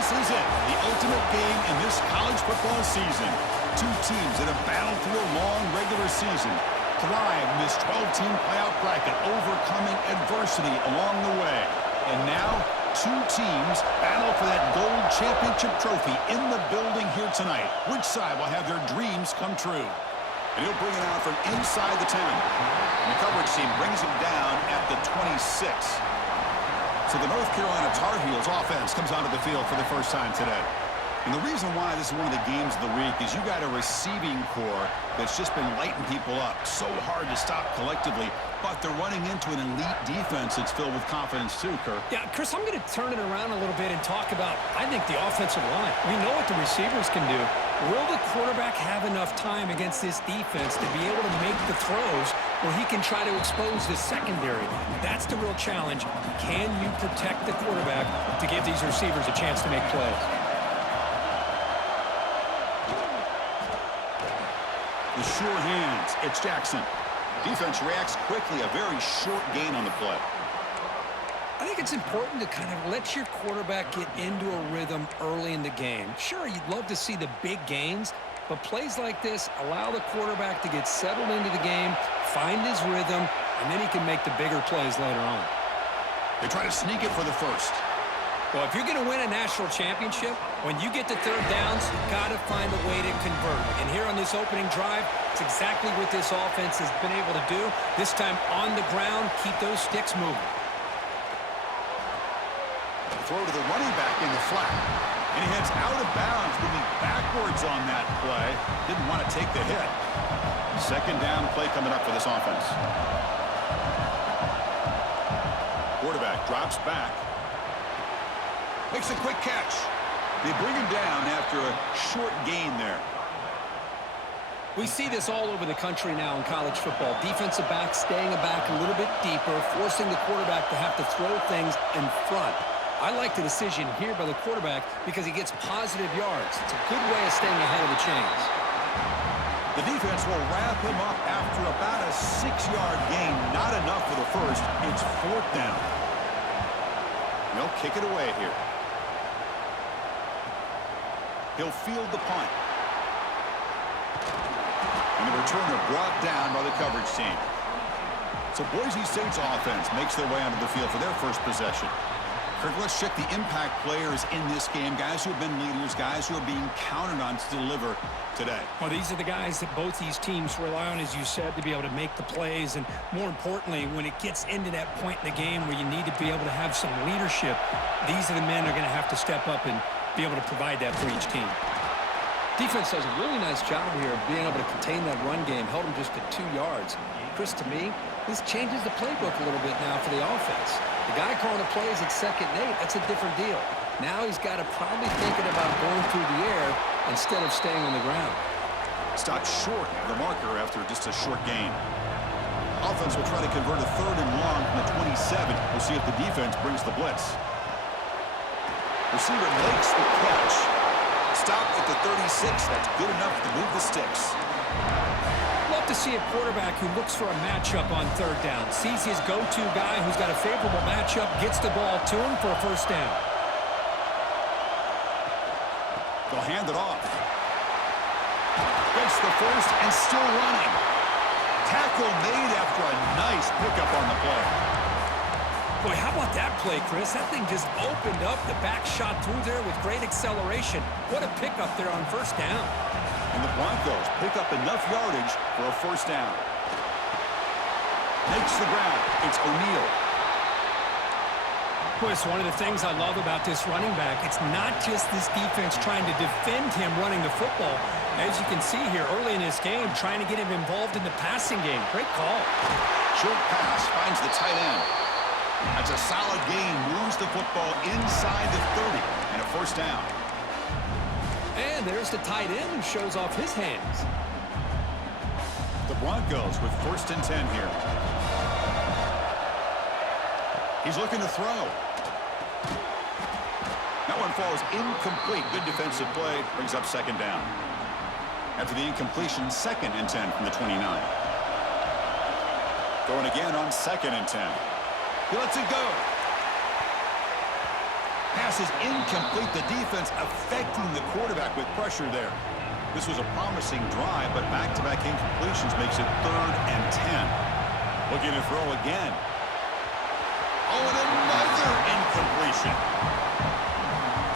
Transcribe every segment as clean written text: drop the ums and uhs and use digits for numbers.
This is it, the ultimate game in this college football season. Two teams that have battled through a long regular season, thrive in this 12-team playoff bracket, overcoming adversity along the way. And now, two teams battle for that gold championship trophy in the building here tonight. Which side will have their dreams come true? And he'll bring it out from inside the 10. And the coverage team brings him down at the 26. So the North Carolina Tar Heels offense comes onto the field for the first time today. And the reason why this is one of the games of the week is you got a receiving core that's just been lighting people up. So hard to stop collectively, but they're running into an elite defense that's filled with confidence too, Kirk. Yeah, Chris, I'm going to turn it around a little bit and talk about, I think, the offensive line. We know what the receivers can do. Will the quarterback have enough time against this defense to be able to make the throws where he can try to expose the secondary? That's the real challenge. Can you protect the quarterback to give these receivers a chance to make plays? The sure hands, it's Jackson. Defense reacts quickly, a very short gain on the play. I think it's important to kind of let your quarterback get into a rhythm early in the game. Sure, you'd love to see the big gains, but plays like this allow the quarterback to get settled into the game, find his rhythm, and then he can make the bigger plays later on. They try to sneak it for the first. Well, if you're going to win a national championship, when you get to third downs, you've got to find a way to convert. And here on this opening drive, it's exactly what this offense has been able to do. This time on the ground, keep those sticks moving. Throw to the running back in the flat. And he heads out of bounds, moving backwards on that play. Didn't want to take the hit. Second down play coming up for this offense. Quarterback drops back. Makes a quick catch. They bring him down after a short gain there. We see this all over the country now in college football. Defensive backs staying back a little bit deeper, forcing the quarterback to have to throw things in front. I like the decision here by the quarterback because he gets positive yards. It's a good way of staying ahead of the chains. The defense will wrap him up after about a 6-yard gain. Not enough for the first. It's fourth down. They'll kick it away here. He'll field the punt. And the returner brought down by the coverage team. So Boise State's offense makes their way onto the field for their first possession. Kirk, let's check the impact players in this game. Guys who have been leaders, guys who are being counted on to deliver today. Well, these are the guys that both these teams rely on, as you said, to be able to make the plays. And more importantly, when it gets into that point in the game where you need to be able to have some leadership, these are the men who are going to have to step up and be able to provide that for each team. Defense does a really nice job here of being able to contain that run game, held them just to 2 yards. Chris, to me, this changes the playbook a little bit now for the offense. The guy calling the plays at 2nd and 8, that's a different deal. Now he's got to probably thinking about going through the air instead of staying on the ground. Stopped short of the marker after just a short gain. Offense will try to convert a 3rd and long from the 27. We'll see if the defense brings the blitz. Receiver makes the catch. Stopped at the 36. That's good enough to move the sticks. Love to see a quarterback who looks for a matchup on 3rd down. Sees his go-to guy who's got a favorable matchup, gets the ball to him for a first down. They'll hand it off. Gets the first and still running. Tackle made after a nice pickup on the play. Boy, how about that play, Chris? That thing just opened up. The back shot through there with great acceleration. What a pickup there on first down. And the Broncos pick up enough yardage for a first down. Makes the ground. It's O'Neal. Chris, one of the things I love about this running back, it's not just this defense trying to defend him running the football. As you can see here early in this game, trying to get him involved in the passing game. Great call. Short pass finds the tight end. That's a solid gain. Moves the football inside the 30 and a first down. And there's the tight end who shows off his hands. The Broncos with 1st and 10 here. He's looking to throw. That one falls incomplete. Good defensive play. Brings up 2nd down. After the incompletion, 2nd and 10 from the 29. Going again on 2nd and 10. He lets it go. Pass is incomplete. The defense affecting the quarterback with pressure there. This was a promising drive, but back-to-back incompletions makes it 3rd and 10. Looking to throw again. Oh, and another incompletion.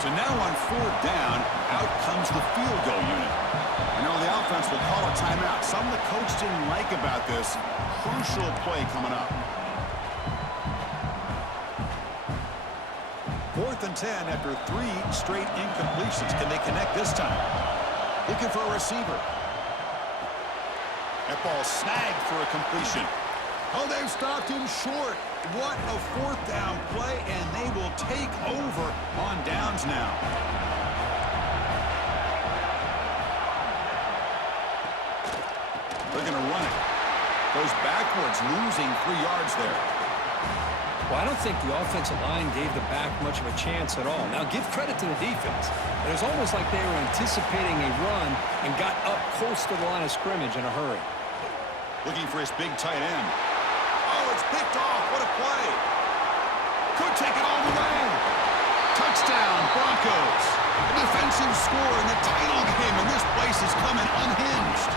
So now on 4th down, out comes the field goal unit. I know the offense will call a timeout. Something the coach didn't like about this. Crucial play coming up. 4th and 10 after 3 straight incompletions. Can they connect this time? Looking for a receiver. That ball snagged for a completion. Oh, they've stopped him short. What a 4th down play, and they will take over on downs now. They're going to run it. Goes backwards, losing 3 yards there. Well, I don't think the offensive line gave the back much of a chance at all. Now, give credit to the defense. It was almost like they were anticipating a run and got up close to the line of scrimmage in a hurry. Looking for his big tight end. Oh, it's picked off. What a play. Could take it all the way. Touchdown, Broncos. A defensive score in the title game, and this place is coming unhinged.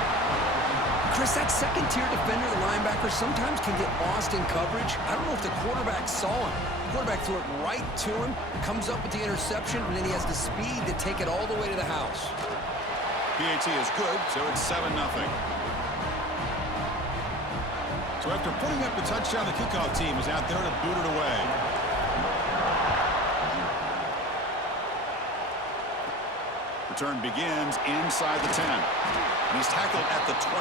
Chris, that second-tier defender, the linebacker, sometimes can get lost in coverage. I don't know if the quarterback saw him. The quarterback threw it right to him, comes up with the interception, and then he has the speed to take it all the way to the house. PAT is good, so it's 7-0. So after putting up the touchdown, the kickoff team is out there to boot it away. Return begins inside the 10. And he's tackled at the 21.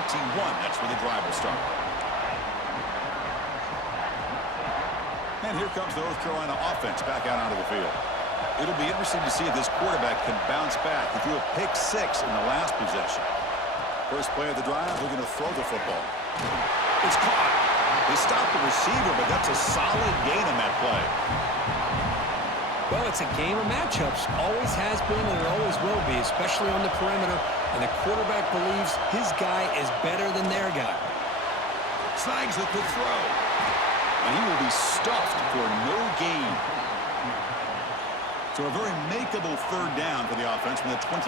That's where the drive will start. And here comes the North Carolina offense back out onto the field. It'll be interesting to see if this quarterback can bounce back. He threw a pick 6 in the last possession. First play of the drive, we're going to throw the football. It's caught. They stopped the receiver, but that's a solid gain on that play. Well, it's a game of matchups. Always has been and it always will be, especially on the perimeter. And the quarterback believes his guy is better than their guy. Snags with the throw. And he will be stuffed for no gain. So a very makeable 3rd down for the offense from the 29.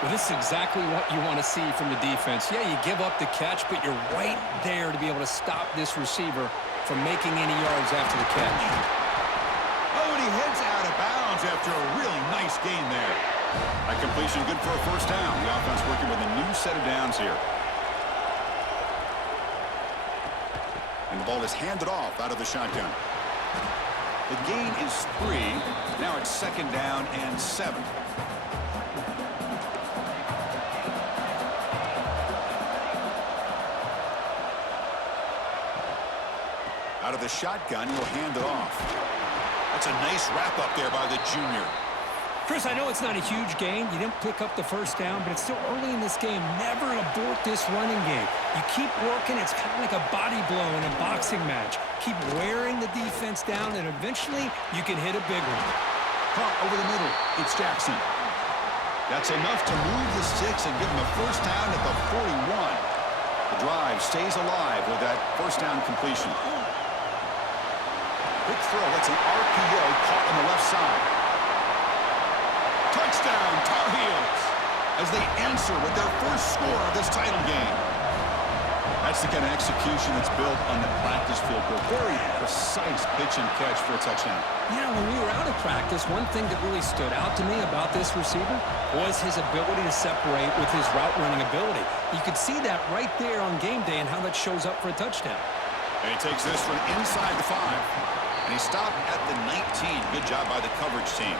Well, this is exactly what you want to see from the defense. Yeah, you give up the catch, but you're right there to be able to stop this receiver from making any yards after the catch. Oh, and he heads out of bounds after a really nice gain there. That completion good for a 1st down. The offense working with a new set of downs here. And the ball is handed off out of the shotgun. The gain is 3. Now it's 2nd down and 7. Out of the shotgun, he'll hand it off. That's a nice wrap-up there by the junior. Chris, I know it's not a huge gain. You didn't pick up the 1st down, but it's still early in this game. Never abort this running game. You keep working. It's kind of like a body blow in a boxing match. Keep wearing the defense down, and eventually you can hit a big one. Caught over the middle. It's Jackson. That's enough to move the sticks and give him a 1st down at the 41. The drive stays alive with that 1st down completion. Quick throw. That's an RPO caught on the left side. Touchdown, Tar Heels, as they answer with their 1st score of this title game. That's the kind of execution that's built on the practice field. Very precise pitch and catch for a touchdown. Yeah, when we were out of practice, one thing that really stood out to me about this receiver was his ability to separate with his route running ability. You could see that right there on game day and how that shows up for a touchdown. And he takes this from inside the 5. And he stopped at the 19. Good job by the coverage team.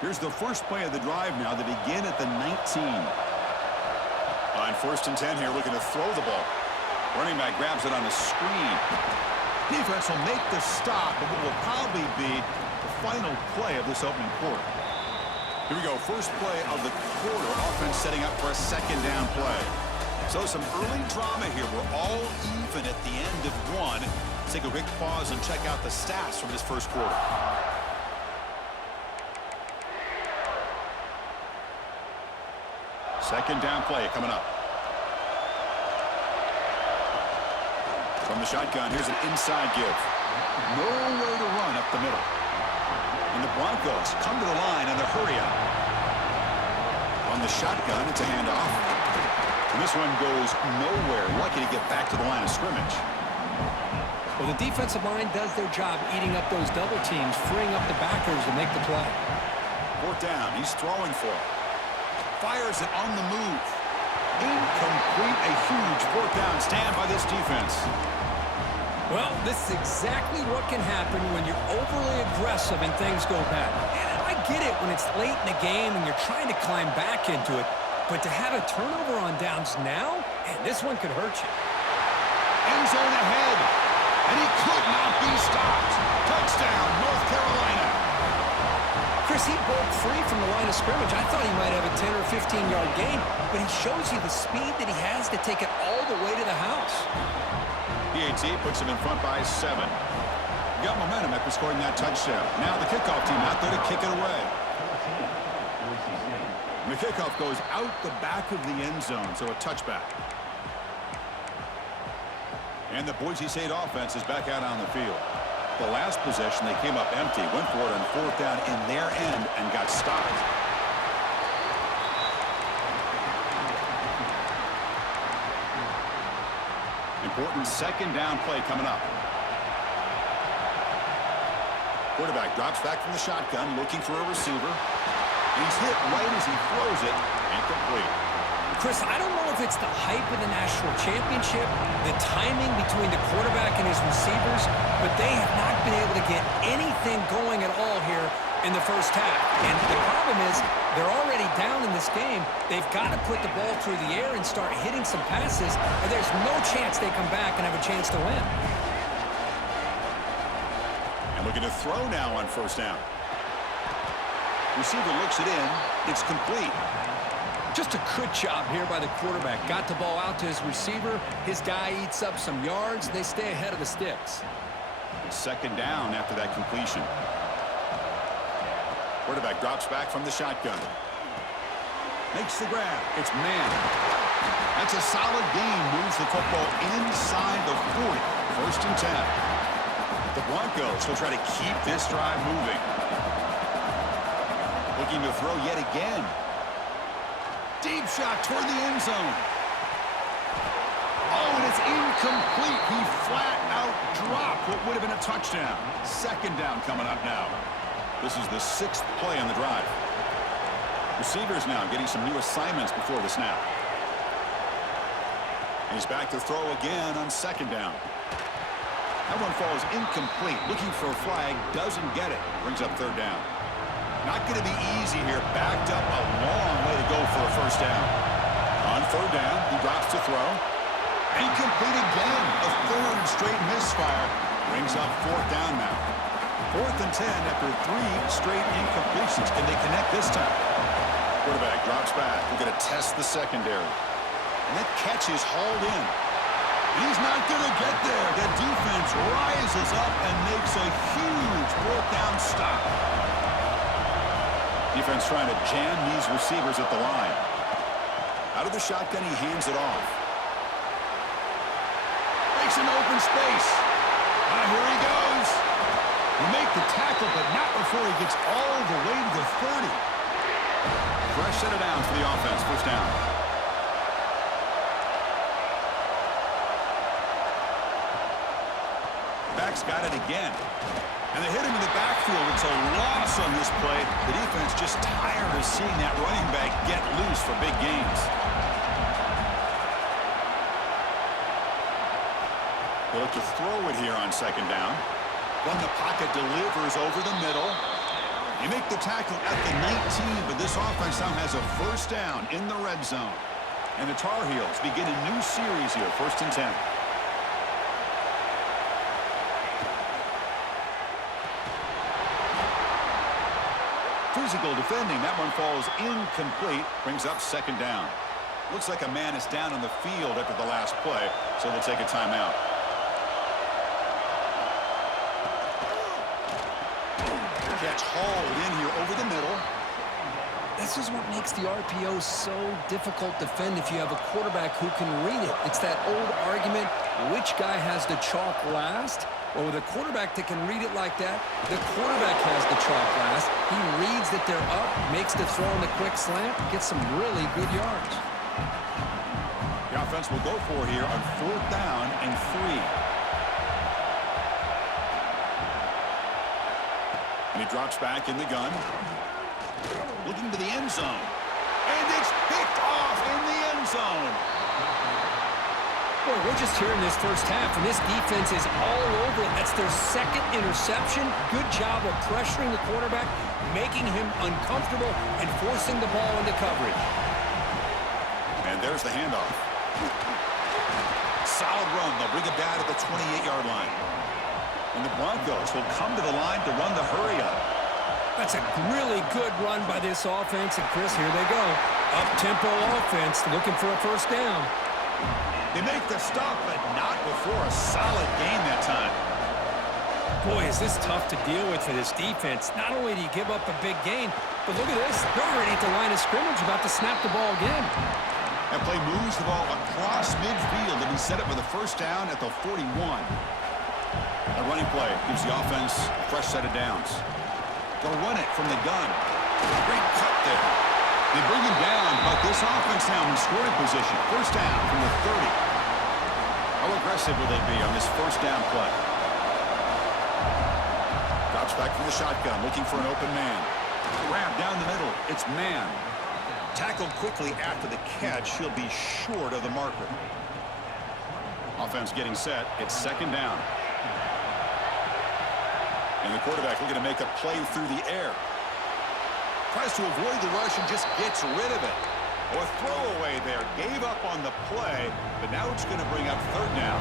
Here's the first play of the drive now. They begin at the 19. On 1st and 10 here, looking to throw the ball. Running back grabs it on a screen. Defense will make the stop, but what will probably be the final play of this opening quarter. Here we go, first play of the quarter. Offense setting up for a 2nd down play. So some early drama here. We're all even at the end of 1. Let's take a quick pause and check out the stats from this 1st quarter. Second down play coming up. From the shotgun, here's an inside give. Nowhere to run up the middle. And the Broncos come to the line in a hurry up. On the shotgun, it's a handoff. And this one goes nowhere. Lucky to get back to the line of scrimmage. Well, the defensive line does their job eating up those double teams, freeing up the backers to make the play. Fourth down. He's throwing for it. Fires it on the move. Incomplete. A huge fourth down stand by this defense. Well, this is exactly what can happen when you're overly aggressive and things go bad. And I get it when it's late in the game and you're trying to climb back into it. But to have a turnover on downs now, man, this one could hurt you. End zone ahead. And he could not be stopped. Touchdown, North Carolina. Chris, he broke free from the line of scrimmage. I thought he might have a 10 or 15-yard gain, but he shows you the speed that he has to take it all the way to the house. PAT puts him in front by 7. Got momentum after scoring that touchdown. Now the kickoff team out there to kick it away. And the kickoff goes out the back of the end zone, so a touchback. And the Boise State offense is back out on the field. The last possession, they came up empty, went for it on fourth down in their end and got stopped. Important second down play coming up. Quarterback drops back from the shotgun, looking for a receiver. And he's hit right as he throws it. Incomplete. Chris, I don't know if it's the hype of the national championship, the timing between the quarterback and his receivers, but they have not been able to get anything going at all here in the first half. And the problem is they're already down in this game. They've got to put the ball through the air and start hitting some passes, or there's no chance they come back and have a chance to win. And looking to throw now on first down. Receiver looks it in. It's complete. Just a good job here by the quarterback. Got the ball out to his receiver. His guy eats up some yards. They stay ahead of the sticks. Second down after that completion. Quarterback drops back from the shotgun. Makes the grab. It's man. That's a solid gain. Moves the football inside the 40. First and 10. The Broncos will try to keep this drive moving. Looking to throw yet again. Deep shot toward the end zone. Oh, and it's incomplete. He flat out dropped what would have been a touchdown. Second down coming up now. This is the 6th play on the drive. Receivers now getting some new assignments before the snap. And he's back to throw again on second down. That one falls incomplete. Looking for a flag. Doesn't get it. Brings up third down. Not going to be easy here. Backed up a long way to go for a first down. On third down, he drops to throw. Incomplete again. A third straight misfire. Brings up fourth down now. 4th and 10 after 3 straight incompletions. Can they connect this time? Quarterback drops back. We're going to test the secondary. And that catch is hauled in. He's not going to get there. The defense rises up and makes a huge fourth down stop. Defense trying to jam these receivers at the line. Out of the shotgun, he hands it off. Makes an open space. Here he goes. He make the tackle, but not before he gets all the way to the 30. Fresh set of downs for the offense. First down. Back's got it again. And they hit him in the backfield. It's a loss on this play. The defense just tired of seeing that running back get loose for big gains. They look to throw it here on second down. From the pocket, delivers over the middle. You make the tackle at the 19, but this offense now has a first down in the red zone. And the Tar Heels begin a new series here, 1st and 10. Physical defending. That one falls incomplete. Brings up second down. Looks like a man is down on the field after the last play, so they'll take a timeout. Catch hauled in here over the middle. This is what makes the RPO so difficult to defend if you have a quarterback who can read it. It's that old argument, which guy has the chalk last? Well, with a quarterback that can read it like that, the quarterback has the chalk last. He reads that they're up, makes the throw in the quick slant, gets some really good yards. The offense will go for here on 4th down and 3. And he drops back in the gun. Looking to the end zone. And it's picked off in the end zone. Boy, we're just here in this first half, and this defense is all over it. That's their second interception. Good job of pressuring the quarterback, making him uncomfortable, and forcing the ball into coverage. And there's the handoff. Solid run. They'll bring it down at the 28-yard line. And the Broncos will come to the line to run the hurry-up. That's a really good run by this offense. And, Chris, here they go. Up-tempo offense looking for a first down. They make the stop, but not before a solid gain that time. Boy, is this tough to deal with for this defense. Not only do you give up a big gain, but look at this. They're already at the line of scrimmage, about to snap the ball again. That play moves the ball across midfield, and he set it with a first down at the 41. A running play gives the offense a fresh set of downs. They'll run it from the gun. Great cut there. They bring him down, but this offense now in scoring position. First down from the 30. How aggressive will they be on this first down play? Drops back from the shotgun, looking for an open man. Grab down the middle. It's man. Tackled quickly after the catch. He'll be short of the marker. Offense getting set. It's second down. And the quarterback looking to make a play through the air. Tries to avoid the rush and just gets rid of it. A throwaway there. Gave up on the play, but now it's going to bring up third down.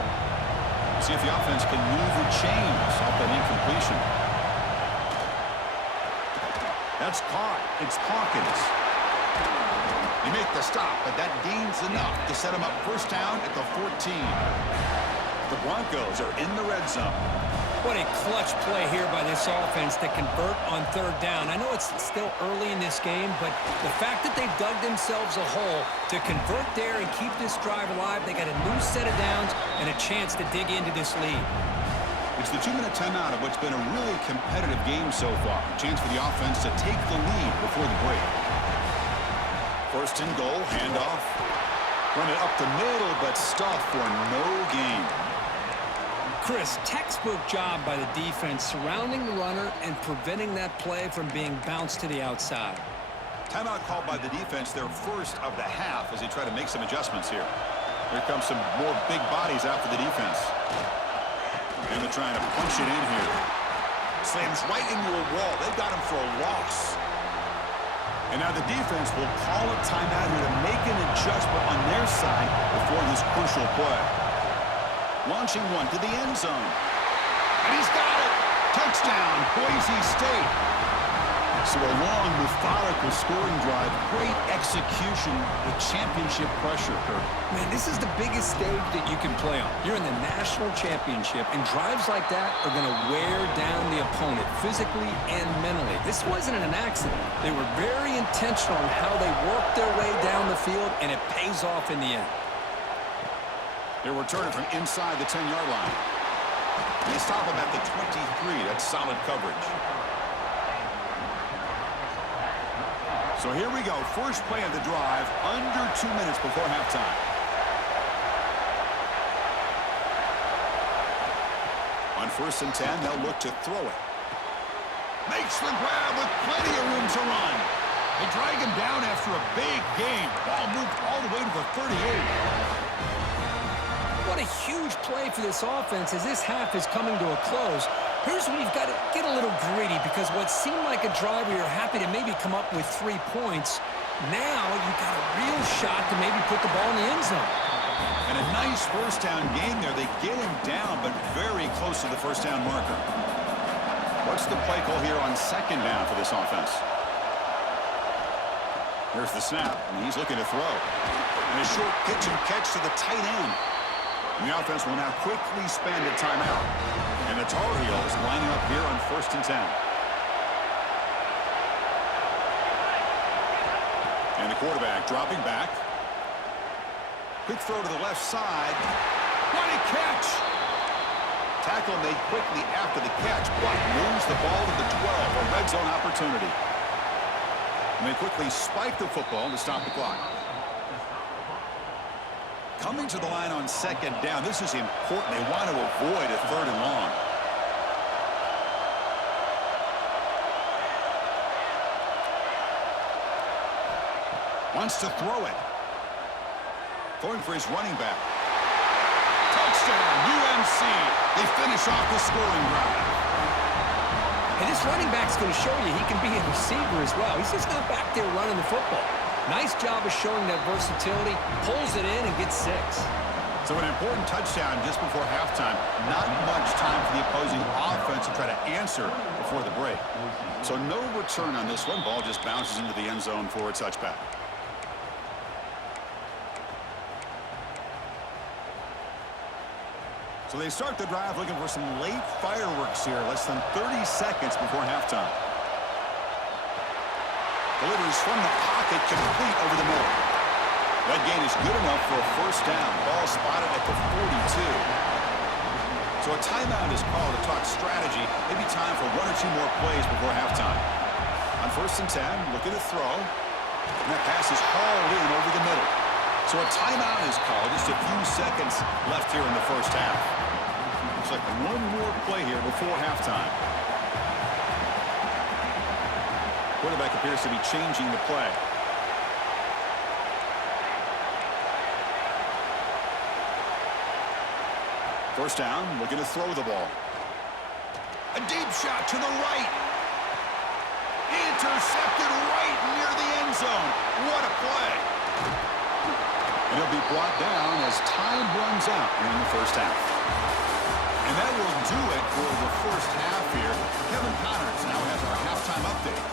See if the offense can move or change off that incompletion. That's caught. It's Hawkins. They make the stop, but that gains enough to set him up first down at the 14. The Broncos are in the red zone. What a clutch play here by this offense to convert on third down. I know it's still early in this game, but the fact that they've dug themselves a hole to convert there and keep this drive alive, they got a new set of downs and a chance to dig into this lead. It's the 2-minute timeout of what's been a really competitive game so far. A chance for the offense to take the lead before the break. First and goal, handoff. Run it up the middle, but stuff for no gain. Chris, textbook job by the defense surrounding the runner and preventing that play from being bounced to the outside. Timeout called by the defense, their first of the half, as they try to make some adjustments here. Here comes some more big bodies after the defense. And they're trying to punch it in here. Slams right into a wall. They've got him for a loss. And now the defense will call a timeout here to make an adjustment on their side before this crucial play. Launching one to the end zone. And he's got it. Touchdown, Boise State. So a long, methodical scoring drive. Great execution with championship pressure, Kurt. Man, this is the biggest stage that you can play on. You're in the national championship, and drives like that are going to wear down the opponent physically and mentally. This wasn't an accident. They were very intentional in how they worked their way down the field, and it pays off in the end. They're returning from inside the 10-yard line. They stop him at the 23. That's solid coverage. So here we go. First play of the drive, under 2 minutes before halftime. On first and 10, they'll look to throw it. Makes the grab with plenty of room to run. They drag him down after a big gain. Ball moved all the way to the 38. What a huge play for this offense as this half is coming to a close. Here's where you've got to get a little greedy, because what seemed like a drive where you're happy to maybe come up with 3 points, now you've got a real shot to maybe put the ball in the end zone. And a nice first down gain there. They get him down, but very close to the first down marker. What's the play call here on second down for this offense? Here's the snap, and he's looking to throw. And a short pitch and catch to the tight end. And the offense will now quickly spend a timeout. And the Tar Heels lining up here on first and 10. And the quarterback dropping back. Quick throw to the left side. What a catch! Tackle made quickly after the catch, but moves the ball to the 12, a red zone opportunity. And they quickly spike the football to stop the clock. Coming to the line on second down, this is important. They want to avoid a 3rd and long. Wants to throw it. Throwing for his running back. Touchdown, UMC. They finish off the scoring drive. And this running back's going to show you he can be a receiver as well. He's just not back there running the football. Nice job of showing that versatility. Pulls it in and gets 6. So an important touchdown just before halftime. Not much time for the opposing offense to try to answer before the break. So no return on this one. Ball just bounces into the end zone for a touchback. So they start the drive looking for some late fireworks here. Less than 30 seconds before halftime. Delivers from the pocket, complete over the middle. That gain is good enough for a 1st down. Ball spotted at the 42. So a timeout is called to talk strategy. Maybe time for 1 or 2 more plays before halftime. On 1st and 10, looking to throw. And that pass is hauled in over the middle. So a timeout is called. Just a few seconds left here in the 1st half. Looks like 1 more play here before halftime. Quarterback appears to be changing the play. First down, looking to throw the ball. A deep shot to the right. Intercepted right near the end zone. What a play. And he'll be brought down as time runs out here in the 1st half. And that will do it for the 1st half here. Kevin Connors now has our halftime update.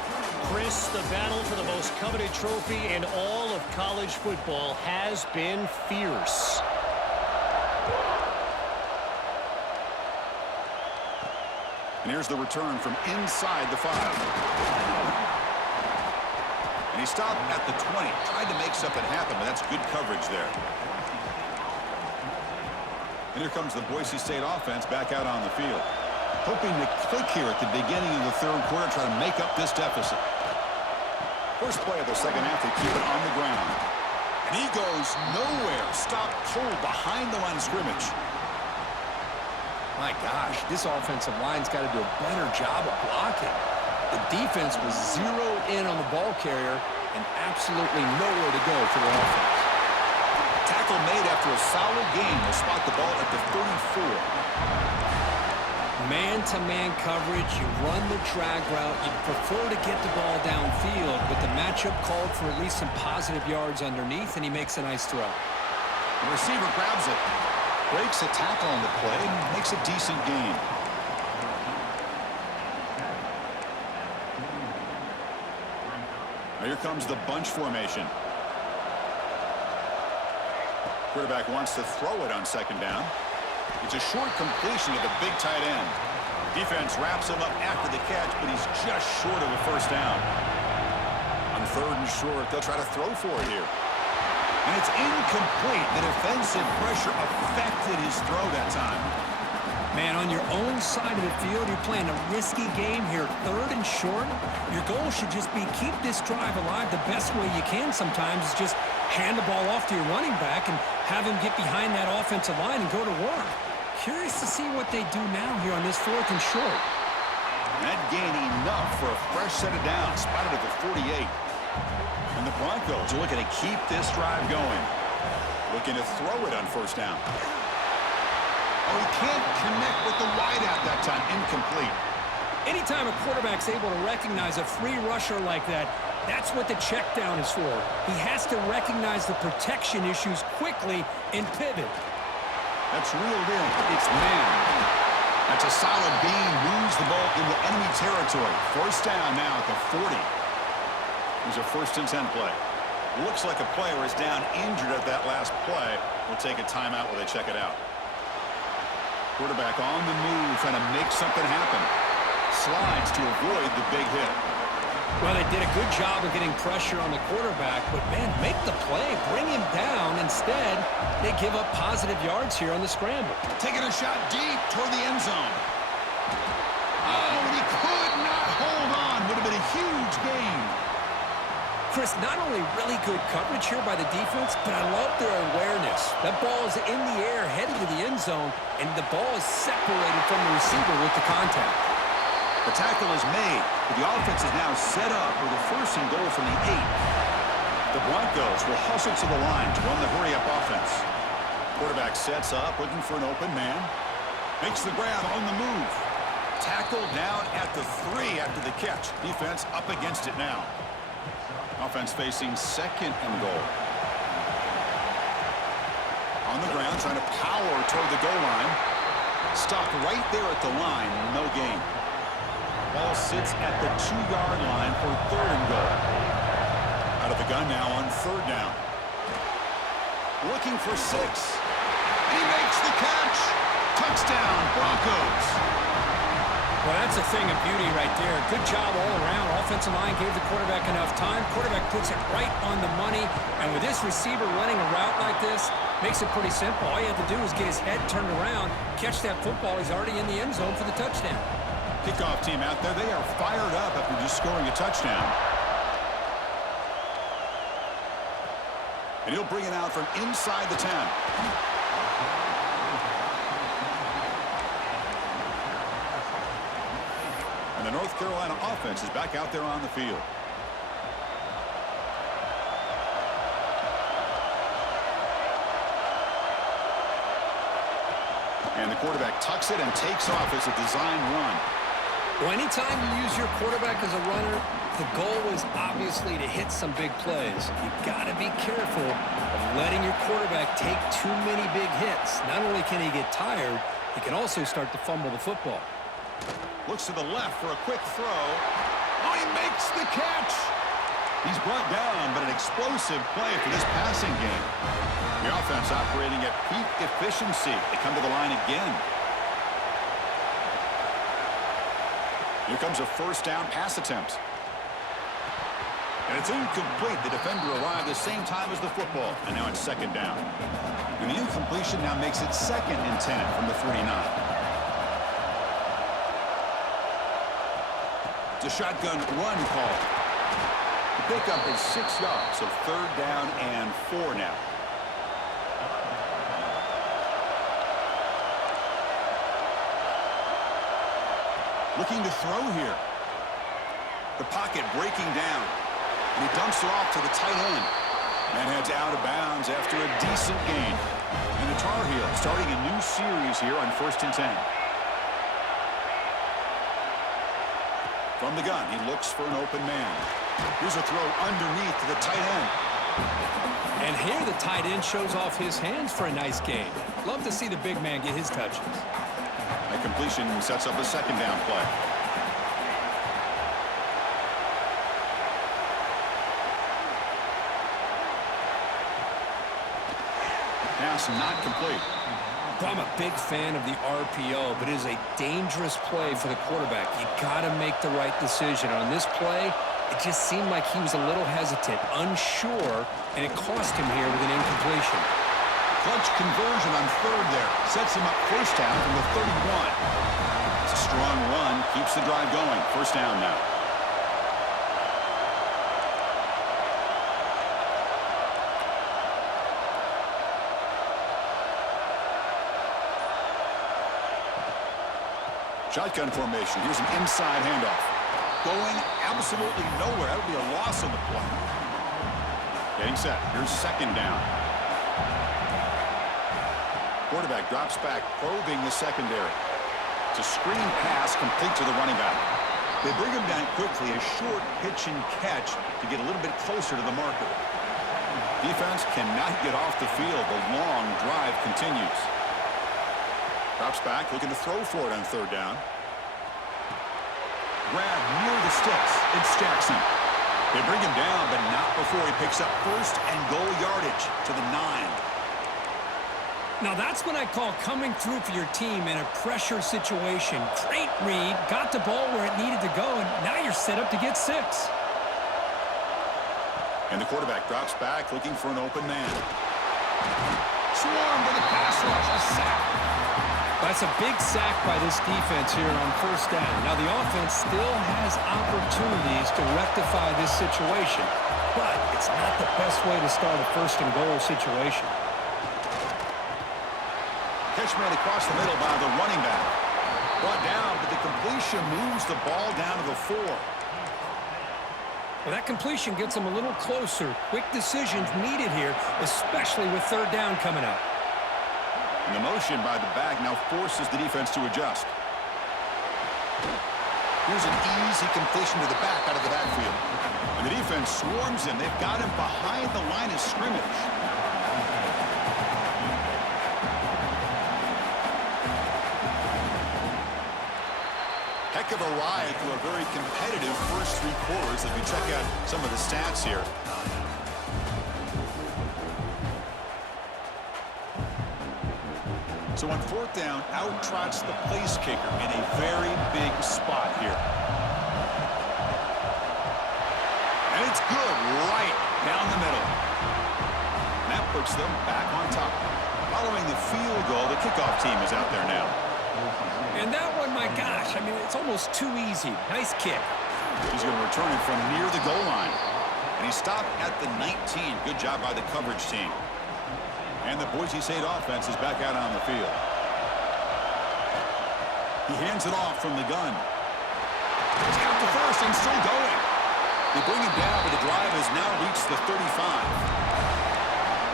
Chris, the battle for the most coveted trophy in all of college football has been fierce. And here's the return from inside the 5. And he stopped at the 20. Tried to make something happen, but that's good coverage there. And here comes the Boise State offense back out on the field. Hoping to click here at the beginning of the 3rd quarter, try to make up this deficit. First play of the 2nd half, they keep it on the ground. And he goes nowhere. Stopped cold behind the line of scrimmage. My gosh, this offensive line's got to do a better job of blocking. The defense was zeroed in on the ball carrier and absolutely nowhere to go for the offense. Tackle made after a solid gain. They'll spot the ball at the 34. Man-to-man coverage, you run the drag route, you prefer to get the ball downfield, but the matchup called for at least some positive yards underneath, and he makes a nice throw. The receiver grabs it, breaks a tackle on the play, and makes a decent gain. Now here comes the bunch formation. Quarterback wants to throw it on 2nd down. It's a short completion to the big tight end. Defense wraps him up after the catch, but he's just short of a 1st down. On 3rd and short, they'll try to throw for it here. And it's incomplete. The defensive pressure affected his throw that time. Man, on your own side of the field, you're playing a risky game here. 3rd and short. Your goal should just be keep this drive alive the best way you can sometimes is just hand the ball off to your running back and have him get behind that offensive line and go to work. Curious to see what they do now here on this 4th and short. That gain enough for a fresh set of downs, spotted at the 48. And the Broncos are looking to keep this drive going. Looking to throw it on 1st down. Oh, he can't connect with the wideout that time. Incomplete. Anytime a quarterback's able to recognize a free rusher like that, that's what the check down is for. He has to recognize the protection issues quickly and pivot. That's reeled in. It's man. That's a solid gain. Moves the ball into enemy territory. 1st down now at the 40. Here's a 1st and 10 play. Looks like a player is down injured at that last play. We'll take a timeout while they check it out. Quarterback on the move, trying to make something happen. Slides to avoid the big hit. Well, they did a good job of getting pressure on the quarterback, but, man, make the play. Bring him down. Instead, they give up positive yards here on the scramble. Taking a shot deep toward the end zone. Oh, and he could not hold on. Would have been a huge gain. Chris, not only really good coverage here by the defense, but I love their awareness. That ball is in the air, headed to the end zone, and the ball is separated from the receiver with the contact. The tackle is made, but the offense is now set up with a 1st and goal from the 8. The Broncos will hustle to the line to run the hurry-up offense. Quarterback sets up, looking for an open man. Makes the grab on the move. Tackle down at the 3 after the catch. Defense up against it now. Offense facing 2nd and goal. On the ground, trying to power toward the goal line. Stopped right there at the line, no gain. Ball sits at the 2-yard line for 3rd and goal. Out of the gun now on 3rd down. Looking for 6. He makes the catch. Touchdown, Broncos. Well, that's a thing of beauty right there. Good job all around. Offensive line gave the quarterback enough time. Quarterback puts it right on the money. And with this receiver running a route like this, makes it pretty simple. All you have to do is get his head turned around, catch that football. He's already in the end zone for the touchdown. Kickoff team out there. They are fired up after just scoring a touchdown. And he'll bring it out from inside the 10. And the North Carolina offense is back out there on the field. And the quarterback tucks it and takes off as a design run. Well, anytime you use your quarterback as a runner, the goal is obviously to hit some big plays. You've got to be careful of letting your quarterback take too many big hits. Not only can he get tired, he can also start to fumble the football. Looks to the left for a quick throw. Oh, he makes the catch. He's brought down, but an explosive play for this passing game. The offense operating at peak efficiency. They come to the line again. Here comes a 1st down pass attempt. And it's incomplete. The defender arrived the same time as the football. And now it's 2nd down. And the incompletion now makes it 2nd and 10 from the 49. It's a shotgun run call. The pickup is 6 yards, so 3rd down and 4 now. Looking to throw here. The pocket breaking down. And he dumps it off to the tight end. And heads out of bounds after a decent gain. And the Tar Heels starting a new series here on 1st and 10. From the gun, he looks for an open man. Here's a throw underneath to the tight end. And here the tight end shows off his hands for a nice gain. Love to see the big man get his touches. That completion sets up a 2nd down play. Pass not complete. Well, I'm a big fan of the RPO, but it is a dangerous play for the quarterback. You got to make the right decision. On this play, it just seemed like he was a little hesitant, unsure, and it cost him here with an incompletion. Clutch conversion on 3rd there. Sets him up 1st down from the 31. It's a strong run. Keeps the drive going. 1st down now. Shotgun formation. Here's an inside handoff. Going absolutely nowhere. That would be a loss on the play. Getting set. Here's 2nd down. Quarterback drops back, probing the secondary. It's a screen pass complete to the running back. They bring him down quickly. A short pitch and catch to get a little bit closer to the marker. Defense cannot get off the field. The long drive continues. Drops back, looking to throw for it on 3rd down. Grab near the sticks. It's Jackson. They bring him down, but not before he picks up 1st and goal yardage to the 9. Now that's what I call coming through for your team in a pressure situation. Great read, got the ball where it needed to go, and now you're set up to get 6. And the quarterback drops back looking for an open man. Swarmed with a pass rush, a sack. That's a big sack by this defense here on first down. Now the offense still has opportunities to rectify this situation, but it's not the best way to start a first and goal situation. Catch made across the middle by the running back. Brought down, but the completion moves the ball down to the 4. Well, that completion gets them a little closer. Quick decisions needed here, especially with third down coming up. And the motion by the back now forces the defense to adjust. Here's an easy completion to the back out of the backfield. And the defense swarms him. They've got him behind the line of scrimmage. Heck of a ride through a very competitive first 3 quarters as we check out some of the stats here. So on fourth down, out trots the place kicker in a very big spot here. And it's good right down the middle. And that puts them back on top. Following the field goal, the kickoff team is out there now. And that one, my gosh, I mean, it's almost too easy. Nice kick. He's going to return it from near the goal line. And he stopped at the 19. Good job by the coverage team. And the Boise State offense is back out on the field. He hands it off from the gun. He's got the first and still going. They bring him down, but the drive has now reached the 35.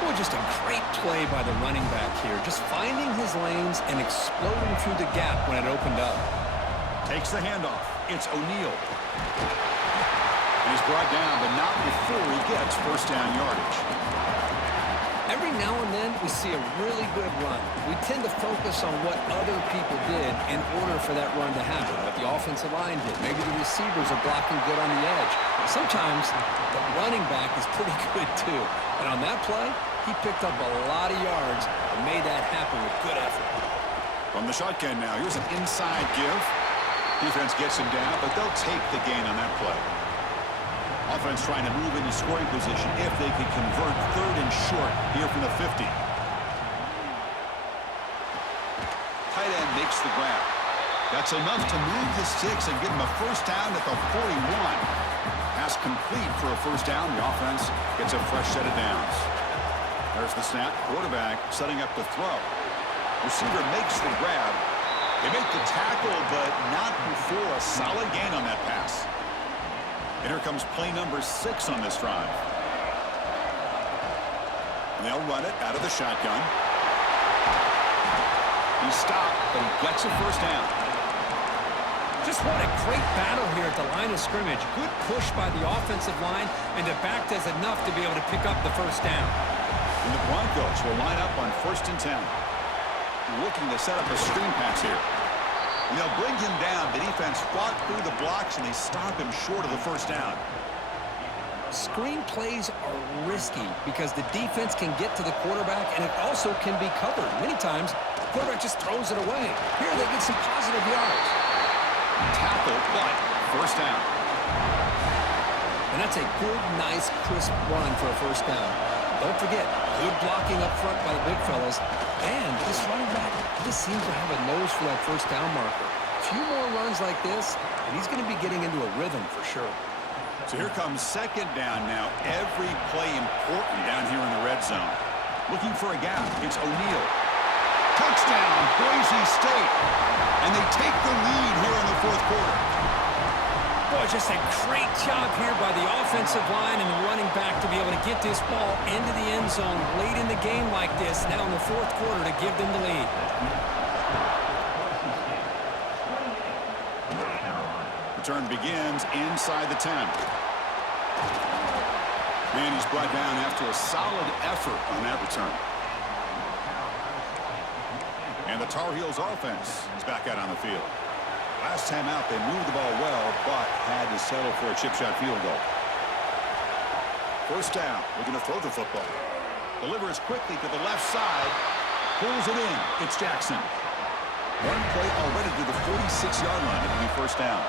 Boy, just a great play by the running back here. Just finding his lanes and exploding through the gap when it opened up. Takes the handoff. It's O'Neal. And he's brought down, but not before he gets first down yardage. Every now and then, we see a really good run. We tend to focus on what other people did in order for that run to happen. What the offensive line did. Maybe the receivers are blocking good on the edge. Sometimes the running back is pretty good, too. And on that play, he picked up a lot of yards and made that happen with good effort. From the shotgun now, here's an inside give. Defense gets him down, but they'll take the gain on that play. Offense trying to move into scoring position if they can convert third and short here from the 50. Tight end makes the grab. That's enough to move the sticks and give him a first down at the 41. Pass complete for a first down. The offense gets a fresh set of downs. There's the snap. Quarterback setting up the throw. Receiver makes the grab. They make the tackle, but not before a solid gain on that pass. And here comes play number 6 on this drive. And they'll run it out of the shotgun. He stopped, but he gets a first down. Just what a great battle here at the line of scrimmage. Good push by the offensive line, and the back does enough to be able to pick up the first down. And the Broncos will line up on 1st and 10. Looking to set up a screen pass here. And they'll bring him down. The defense fought through the blocks, and they stop him short of the first down. Screen plays are risky because the defense can get to the quarterback, and it also can be covered. Many times, the quarterback just throws it away. Here they get some positive yards. Tackle, but first down. And that's a good, nice, crisp run for a first down. Don't forget, good blocking up front by the big fellas. And this running back just seems to have a nose for that first down marker. A few more runs like this, and he's going to be getting into a rhythm for sure. So here comes second down now. Every play important down here in the red zone. Looking for a gap. It's O'Neal. Touchdown, Boise State. And they take the lead here in the fourth quarter. Boy, just a great job here by the offensive line and the running back to be able to get this ball into the end zone late in the game like this, now in the fourth quarter to give them the lead. Return begins inside the 10. And he's brought down after a solid effort on that return. And the Tar Heels offense is back out on the field. Last time out, they moved the ball well, but had to settle for a chip shot field goal. First down, looking to throw the football. Delivers quickly to the left side. Pulls it in. It's Jackson. One play already to the 46-yard line. It'll be first down.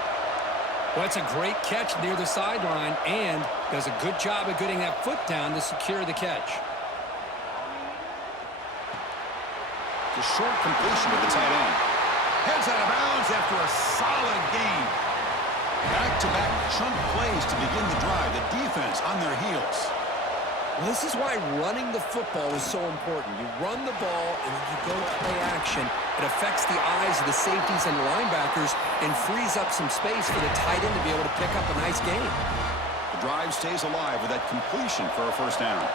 Well, it's a great catch near the sideline and does a good job of getting that foot down to secure the catch. The short completion with the tight end. Heads out of bounds after a solid gain. Back-to-back chunk plays to begin the drive. The defense on their heels. Well, this is why running the football is so important. You run the ball, and then you go play action. It affects the eyes of the safeties and linebackers and frees up some space for the tight end to be able to pick up a nice gain. The drive stays alive with that completion for a first down.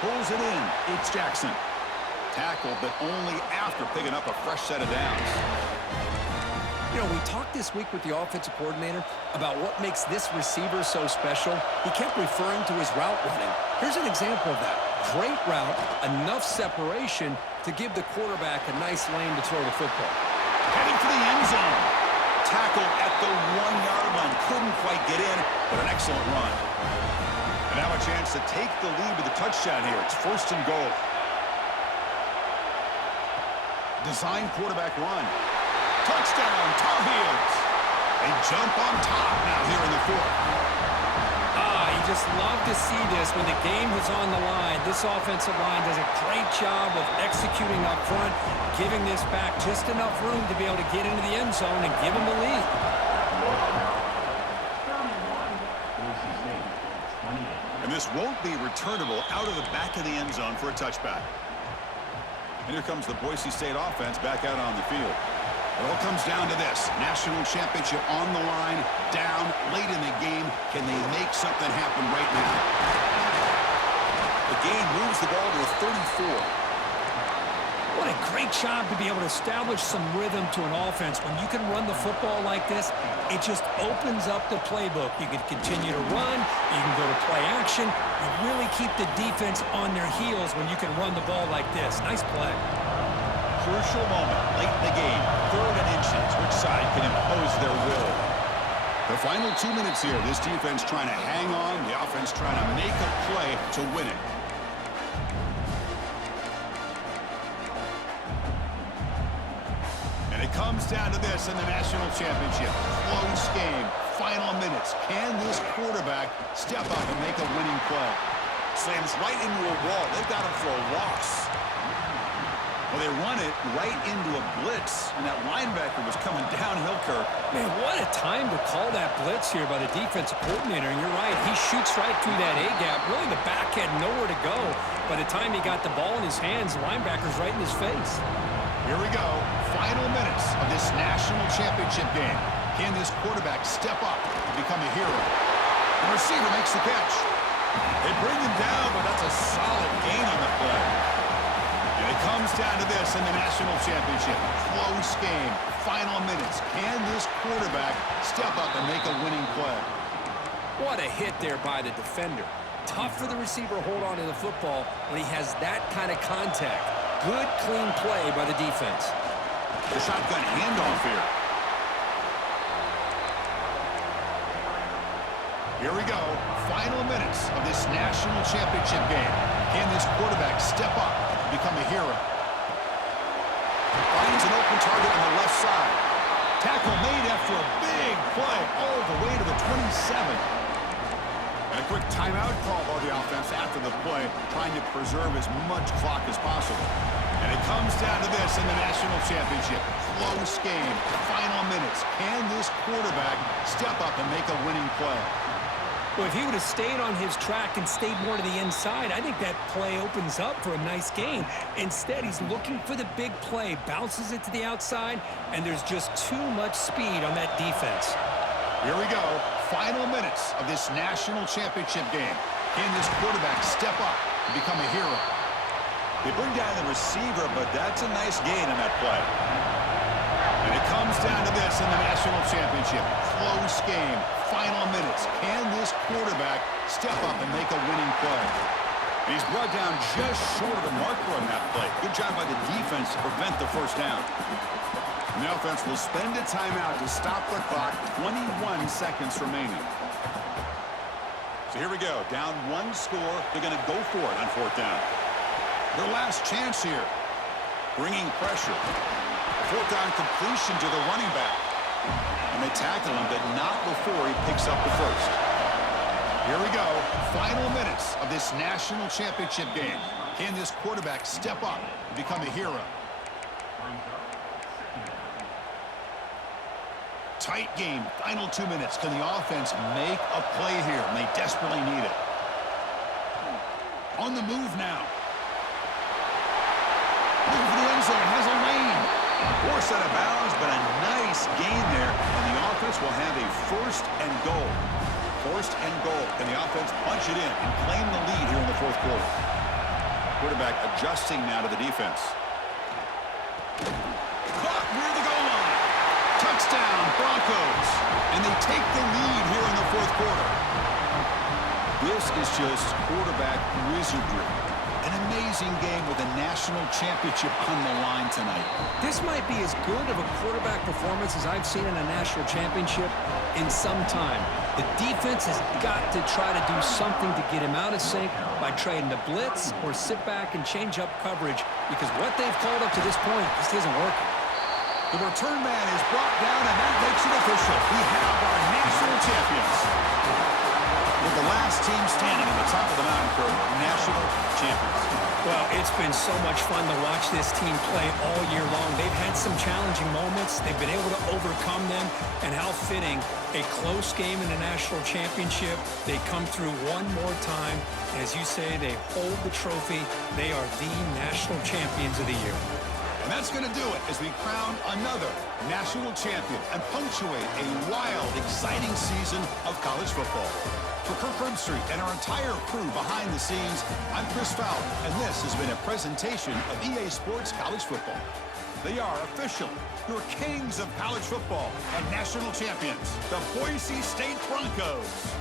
Pulls it in. It's Jackson. Tackled, but only after picking up a fresh set of downs. You know, we talked this week with the offensive coordinator about what makes this receiver so special. He kept referring to his route running. Here's an example of that. Great route, enough separation to give the quarterback a nice lane to throw the football. Heading for the end zone. Tackled at the 1-yard line. Couldn't quite get in, but an excellent run. And now a chance to take the lead with a touchdown here. It's first and goal. Design quarterback run. Touchdown, Tar Heels. They jump on top now here in the fourth. You just love to see this when the game is on the line. This offensive line does a great job of executing up front, giving this back just enough room to be able to get into the end zone and give them the lead. And this won't be returnable out of the back of the end zone for a touchback. And here comes the Boise State offense back out on the field. It all comes down to this. National championship on the line, down late in the game. Can they make something happen right now? The game moves the ball to a 34. What a great job to be able to establish some rhythm to an offense. When you can run the football like this, it just opens up the playbook. You can continue to run. You can go to play action. You really keep the defense on their heels when you can run the ball like this. Nice play. Crucial moment late in the game. 3rd and inches. Which side can impose their will? The final 2 minutes here. This defense trying to hang on. The offense trying to make a play to win it. And it comes down to this in the national championship. Close game. Final minutes. Can this quarterback step up and make a winning play? Slams right into a wall. They've got him for a loss. Well, they run it right into a blitz, and that linebacker was coming downhill, Kirk. Man, what a time to call that blitz here by the defensive coordinator. And you're right, he shoots right through that A-gap. Really, the back had nowhere to go. By the time he got the ball in his hands, the linebacker's right in his face. Here we go. Final minutes of this national championship game. Can this quarterback step up and become a hero? The receiver makes the catch. They bring him down, but that's a solid gain on the play. And it comes down to this in the national championship. Close game. Final minutes. Can this quarterback step up and make a winning play? What a hit there by the defender. Tough for the receiver to hold on to the football when he has that kind of contact. Good, clean play by the defense. The shotgun handoff here. Here we go. Final minutes of this national championship game. Can this quarterback step up and become a hero? Finds an open target on the left side. Tackle made after a big play all the way to the 27. And a quick timeout call by the offense after the play, trying to preserve as much clock as possible. And it comes down to this in the national championship. Close game. Final minutes. Can this quarterback step up and make a winning play? Well, if he would have stayed on his track and stayed more to the inside, I think that play opens up for a nice gain. Instead, he's looking for the big play, bounces it to the outside, and there's just too much speed on that defense. Here we go. Final minutes of this national championship game. Can this quarterback step up and become a hero? They bring down the receiver, but that's a nice gain on that play. And it comes down to this in the national championship. Close game. Final minutes. Can this quarterback step up and make a winning play? And he's brought down just short of the marker on that play. Good job by the defense to prevent the first down. And the offense will spend a timeout to stop the clock. 21 seconds remaining. So here we go. Down one score. They're going to go for it on 4th down. Their last chance here. Bringing pressure. Fourth down completion to the running back. And they tackle him, but not before he picks up the first. Here we go. Final minutes of this national championship game. Can this quarterback step up and become a hero? Tight game. Final 2 minutes. Can the offense make a play here? And they desperately need it. On the move now. Looking for the end zone. Has a lane. Forced out of bounds, but a nice gain there. And the offense will have a first and goal. First and goal. Can the offense punch it in and claim the lead here in the fourth quarter? Quarterback adjusting now to the defense. Caught near the goal line. Touchdown, Broncos. And they take the lead here in the fourth quarter. This is just quarterback wizardry. An amazing game with a national championship on the line tonight. This might be as good of a quarterback performance as I've seen in a national championship in some time. The defense has got to try to do something to get him out of sync by trading the blitz or sit back and change up coverage, because what they've called up to this point just isn't working. The return man is brought down, and that makes it official. We have our national champions. With the last team standing at the top of the mountain for national champions. Well, it's been so much fun to watch this team play all year long. They've had some challenging moments. They've been able to overcome them. And how fitting, a close game in the national championship. They come through one more time. And as you say, they hold the trophy. They are the national champions of the year. And that's going to do it as we crown another national champion and punctuate a wild, exciting season of college football. For Kirk Herbstreit and our entire crew behind the scenes, I'm Chris Fowler, and this has been a presentation of EA Sports College Football. They are official, your kings of college football and national champions, the Boise State Broncos.